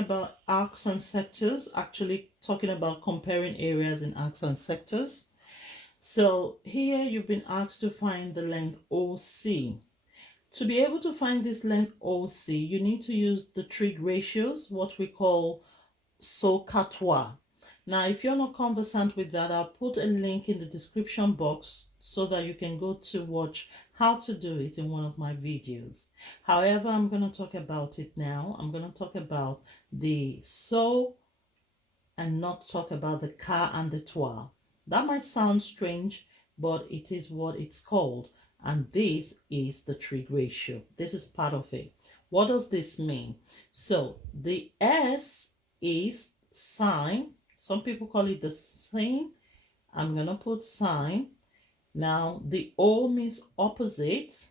about arcs and sectors, actually talking about comparing areas in arcs and sectors. So here you've been asked to find the length OC. To be able to find this length OC, you need to use the trig ratios, what we call SOHCAHTOA. Now, if you're not conversant with that, I'll put a link in the description box so that you can go to watch how to do it in one of my videos. However, I'm going to talk about it now. I'm going to talk about the SO and not talk about the CA and the TOA. That might sound strange, but it is what it's called. And this is the trig ratio. This is part of it. What does this mean? So the S is sine. Some people call it the sine. I'm going to put sine. Now the O means opposite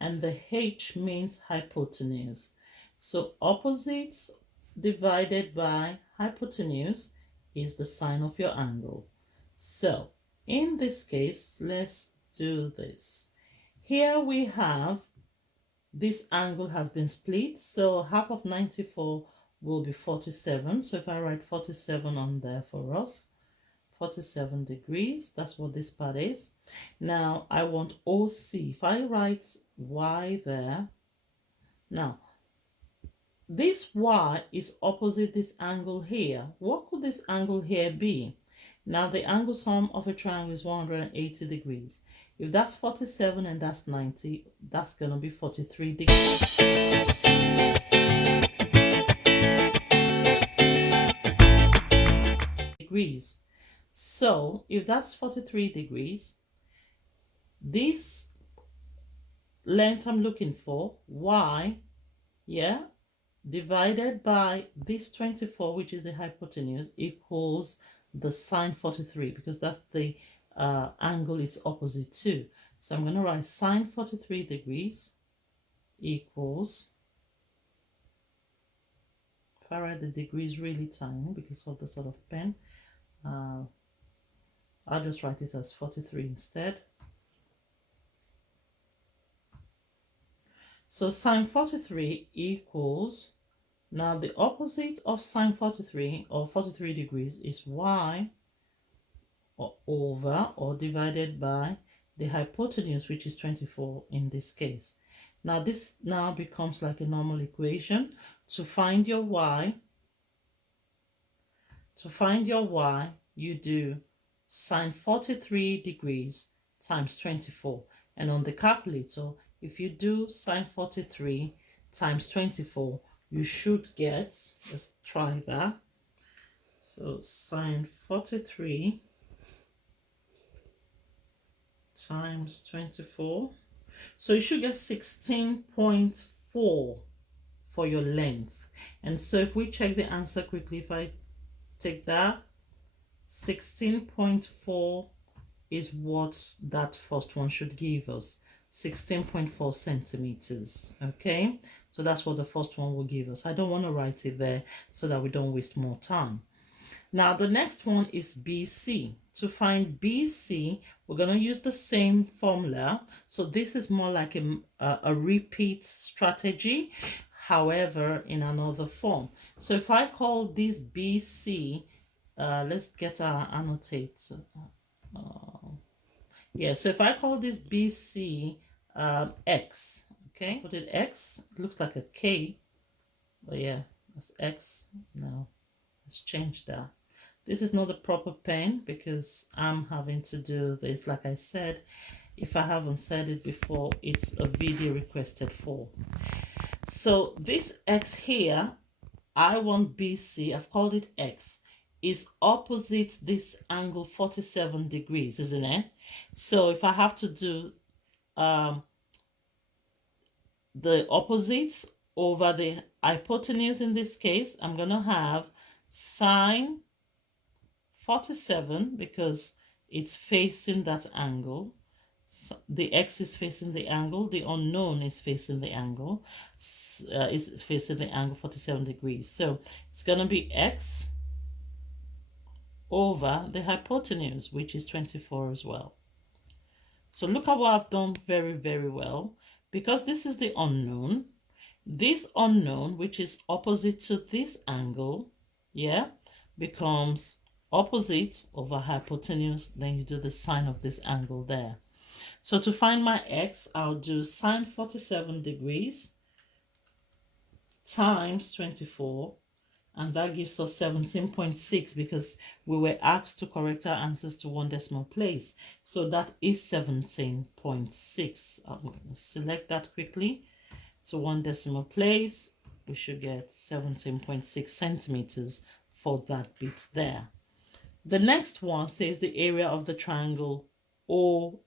and the H means hypotenuse. So opposites divided by hypotenuse is the sine of your angle. So in this case, let's do this. Here we have this angle has been split, so half of 94 will be 47. So if I write 47 on there for us, 47 degrees, that's what this part is. Now I want OC. If I write Y there, now this Y is opposite this angle here. What could this angle here be? Now the angle sum of a triangle is 180 degrees. If that's 47 and that's 90, that's going to be 43 degrees. So if that's 43 degrees, this length I'm looking for, Y, yeah, divided by this 24, which is the hypotenuse, equals the sine 43, because that's the angle it's opposite to. So I'm going to write sine 43 degrees equals, if I write the degrees really tiny because of the sort of pen, I'll just write it as 43 instead. So sine 43 equals, now the opposite of sine 43 or 43 degrees is Y over or divided by the hypotenuse, which is 24 in this case. Now this now becomes like a normal equation. To find your Y, you do sine 43 degrees times 24. And on the calculator, if you do sine 43 times 24, you should get, let's try that. So sine 43 times 24. So you should get 16.4 for your length. And so if we check the answer quickly, if I take that, 16.4 is what that first one should give us. 16.4 centimeters. Okay, so that's what the first one will give us. I don't want to write it there so that we don't waste more time. Now the next one is BC. To find BC, we're going to use the same formula. So this is more like a repeat strategy, however in another form. So if I call this BC, let's get our annotate. Yeah, so if I call this BC X, okay, put it X, it looks like a K, but yeah, that's X. No, let's change that. This is not the proper pen because I'm having to do this. Like I said, if I haven't said it before, it's a video requested for. So this X here, I want BC, I've called it X, is opposite this angle 47 degrees, isn't it? So if I have to do the opposites over the hypotenuse in this case, I'm going to have sine 47 because it's facing that angle. So the X is facing the angle, the unknown is facing the angle, is facing the angle 47 degrees. So it's going to be X over the hypotenuse, which is 24 as well. So look at what I've done very, very well. Because this is the unknown, this unknown, which is opposite to this angle, yeah, becomes opposite over hypotenuse. Then you do the sine of this angle there. So to find my x, I'll do sine 47 degrees times 24, and that gives us 17.6 because we were asked to correct our answers to one decimal place. So that is 17.6. I'm going to select that quickly. So one decimal place, we should get 17.6 centimeters for that bit there. The next one says the area of the triangle OAB.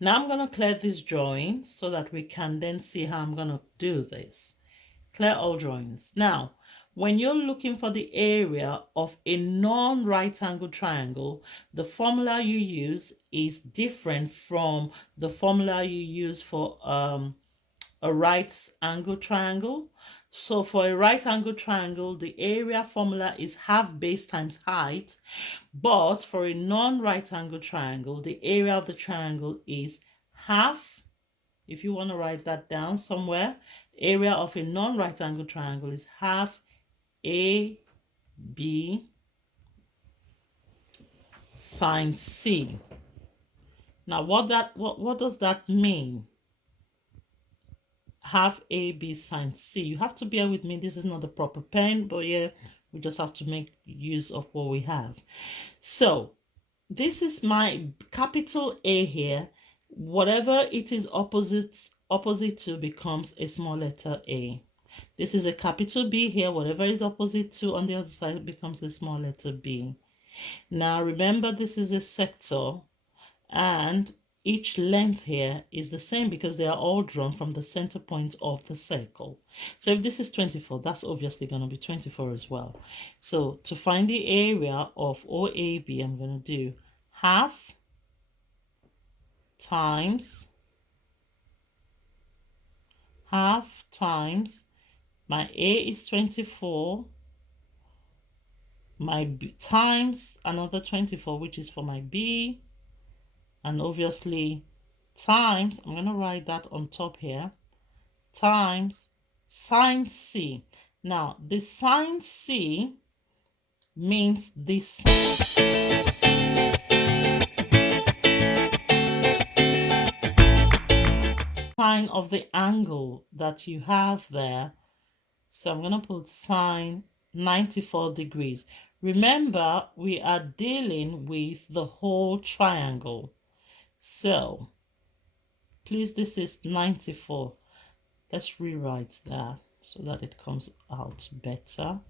Now I'm going to clear this drawing so that we can then see how I'm going to do this. Clear all drawings. Now, when you're looking for the area of a non-right angle triangle, the formula you use is different from the formula you use for a right angle triangle. So for a right angle triangle, the area formula is half base times height. But for a non-right angle triangle, the area of the triangle is half. If you want to write that down somewhere, area of a non-right angle triangle is half AB sine C. Now, what does that mean? Half AB sine C. You have to bear with me. This is not the proper pen, but yeah, we just have to make use of what we have. So this is my capital A here. Whatever it is opposite to becomes a small letter A. This is a capital B here. Whatever is opposite to on the other side becomes a small letter B. Now remember, this is a sector, and each length here is the same because they are all drawn from the center point of the circle. So if this is 24, that's obviously going to be 24 as well. So to find the area of OAB, I'm going to do half times my A is 24, my B times another 24, which is for my B, and obviously times, I'm going to write that on top here, times sine C. Now the sine C means this sine of the angle that you have there. So I'm going to put sine 94 degrees. Remember, we are dealing with the whole triangle. So please, this is 94. Let's rewrite that so that it comes out better.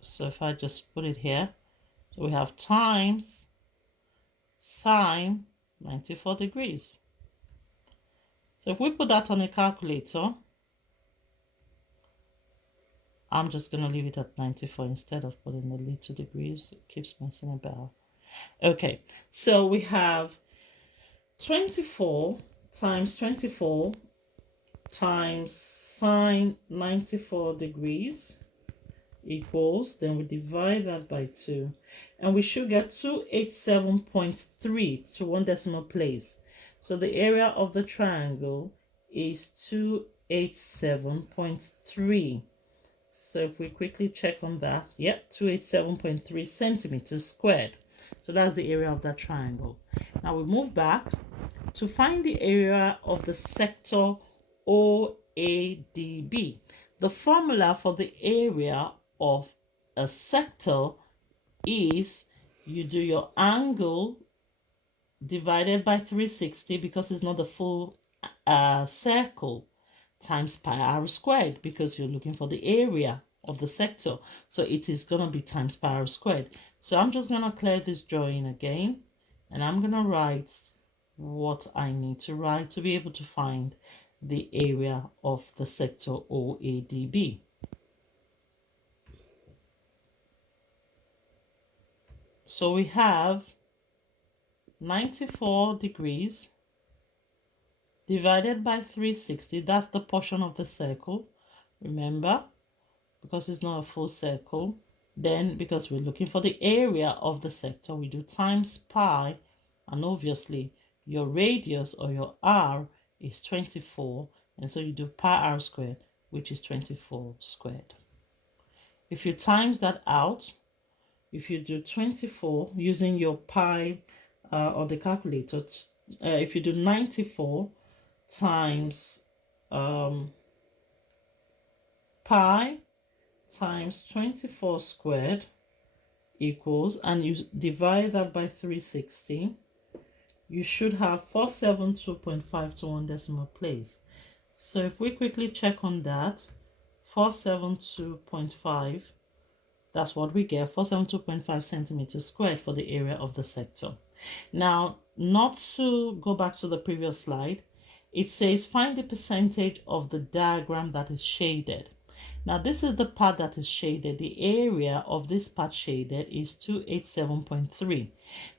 So if I just put it here, so we have times sine 94 degrees. So if we put that on a calculator, I'm just going to leave it at 94 instead of putting the little degrees. It keeps messing about. Okay, so we have 24 times 24 times sine 94 degrees equals, then we divide that by 2, and we should get 287.3 to one decimal place. So the area of the triangle is 287.3. So if we quickly check on that, yep, 287.3 centimeters squared. So that's the area of that triangle. Now we move back to find the area of the sector OADB. The formula for the area of a sector is you do your angle divided by 360 because it's not the full circle, times pi r squared because you're looking for the area of the sector. So it is going to be times pi r squared. So I'm just going to clear this drawing again, and I'm going to write what I need to write to be able to find the area of the sector OADB. So we have 94 degrees divided by 360. That's the portion of the circle, remember, because it's not a full circle. Then because we're looking for the area of the sector, we do times pi and obviously your radius or your r is 24, and so you do pi r squared, which is 24 squared. If you times that out, if you do 24 using your pi or the calculator, if you do 94 times pi times 24 squared equals, and you divide that by 360, you should have 472.5 to one decimal place. So if we quickly check on that, 472.5, that's what we get, 472.5 centimeters squared for the area of the sector. Now, not to go back to the previous slide, it says find the percentage of the diagram that is shaded. Now, this is the part that is shaded. The area of this part shaded is 287.3.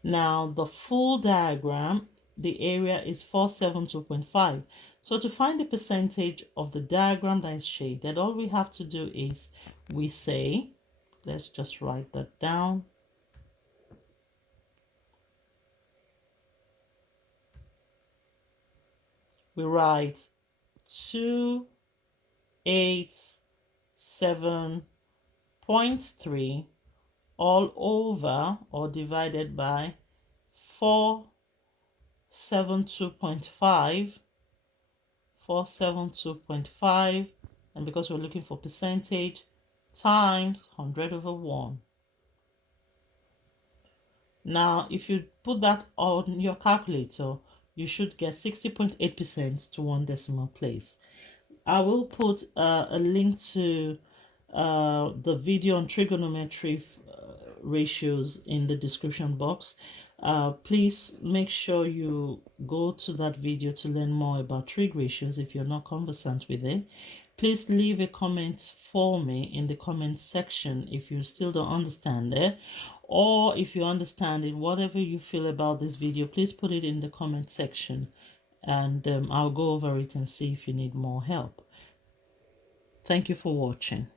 Now, the full diagram, the area is 472.5. So to find the percentage of the diagram that is shaded, all we have to do is we say, let's just write that down. We write 287.3 all over or divided by 472.5, and because we're looking for percentage, times 100 over 1. Now, if you put that on your calculator, you should get 60.8% to one decimal place. I will put a link to the video on trigonometry ratios in the description box. Please make sure you go to that video to learn more about trig ratios if you're not conversant with it. Please leave a comment for me in the comment section if you still don't understand it, or if you understand it, whatever you feel about this video, please put it in the comment section, and I'll go over it and see if you need more help. Thank you for watching.